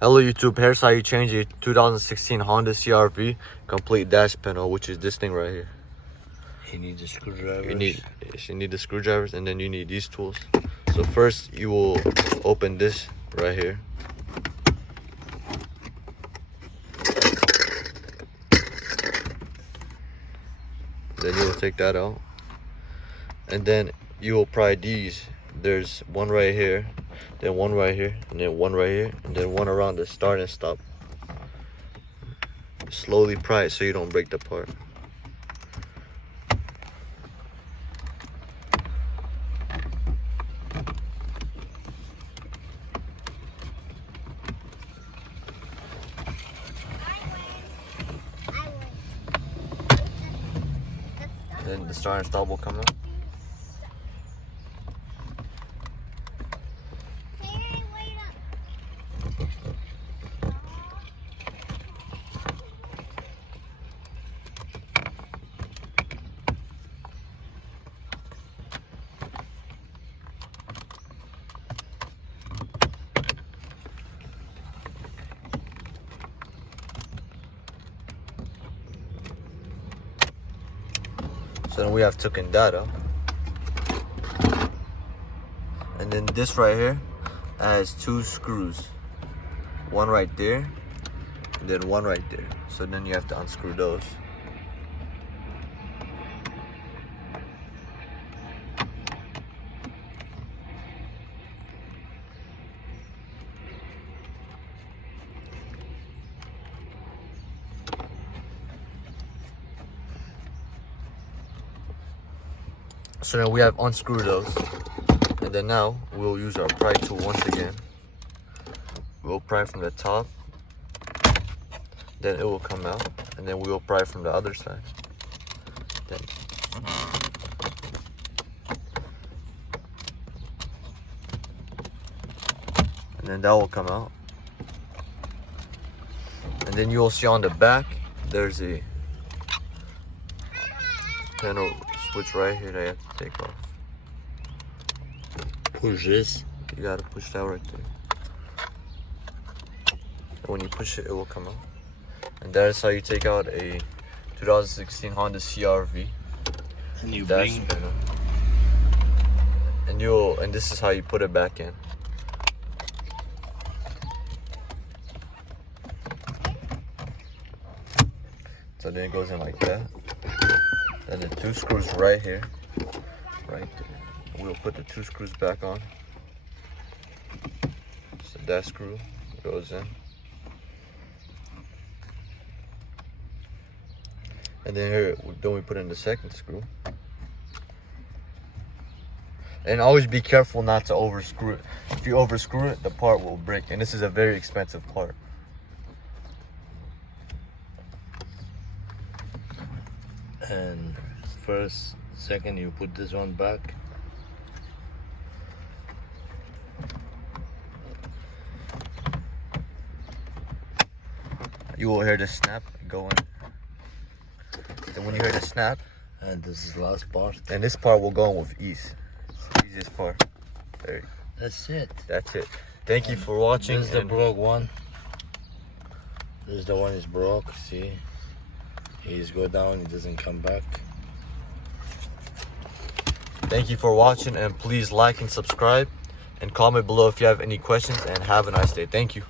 Hello YouTube, here's how you change a 2016 Honda CRV complete dash panel, which is this thing right here. You need the screwdrivers. You need the screwdrivers, and then you need these tools. So first you will open this right here. Then you will take that out. And then you will pry these. There's one right here, then one right here, and then one right here, and then one around the start and stop. Slowly pry it so you don't break the part. Then the start and stop will come out. So then we have taken that out. And then this right here has two screws. One right there, and then one right there. So then you have to unscrew those. So then we have unscrewed those, and then now we'll use our pry tool once again. We'll pry from the top, then it will come out, and then we will pry from the other side. Then and then that will come out, and then you will see on the back there's a panel switch right here that you have to take off. Push this. You gotta push that right there. And when you push it, it will come out. And that is how you take out a 2016 Honda CRV. And you dash bring panel. And this is how you put it back in. So then it goes in like that. Then the two screws right here, right there. We'll put the two screws back on. So that screw goes in. And then here, then we put in the second screw. And always be careful not to overscrew it. If you overscrew it, the part will break. And this is a very expensive part. and first, second, you put this one back. You will hear the snap go in. Then when you hear the snap, And this is the last part. and this part will go in with ease. It's the easiest part. There. That's it. That's it. Thank you for watching. This is the and broke one. This is the one is broke. See, he's go down. He doesn't come back. Thank you for watching, and please like and subscribe, and comment below if you have any questions, and have a nice day. Thank you.